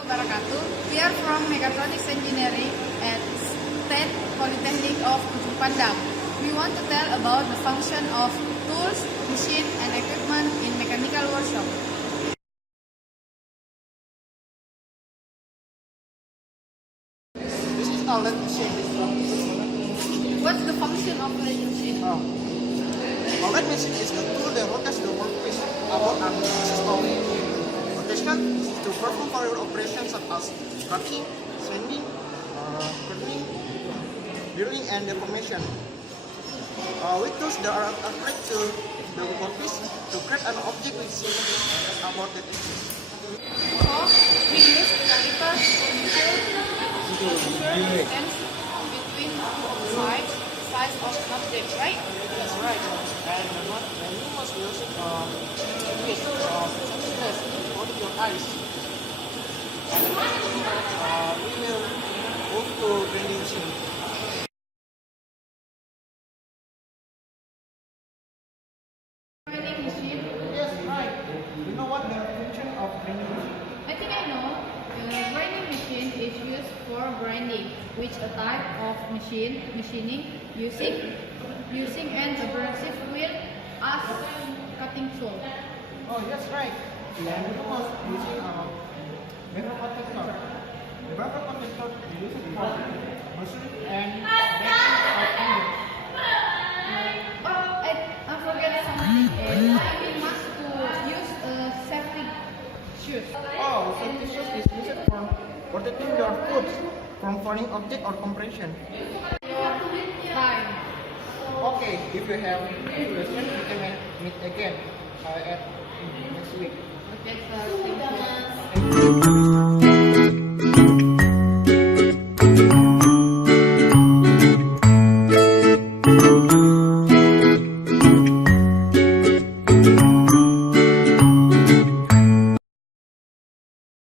Wabarakatuh. We are from Mechatronics Engineering at State Polytechnic of Ujung Pandang. We want to tell about the function of tools, machine, and equipment in mechanical workshop. This is a lathe machine. What's the function of lathe machine? A lathe machine is a tool that rotates the workpiece about an axis of rotation to perform various operations such as cracking, sanding, turning, drilling, and deformation. With tools that are applied to the workpiece to create an object which is about that axis. So, we use calipers to measure distance between two sides of object, right? That's right. And when you must use it with sensitive on your eyes. And we will move to grinding machine. Grinding machine. Yes, right. You know what the function of grinding machine? I think I know. Grinding machine is used for grinding, which a type of machining using an abrasive wheel as cutting tool. Oh, yes, right. And you must using a bevel protector. The bevel protector is used for measuring and bending of angles. I forget something. We must to use safety shoes. Oh, safety shoes is used for protecting your foot from falling object or compression. Your time. Okay, if you have any question, we can meet again at next week. Okay, sir. Thank you. Thank you.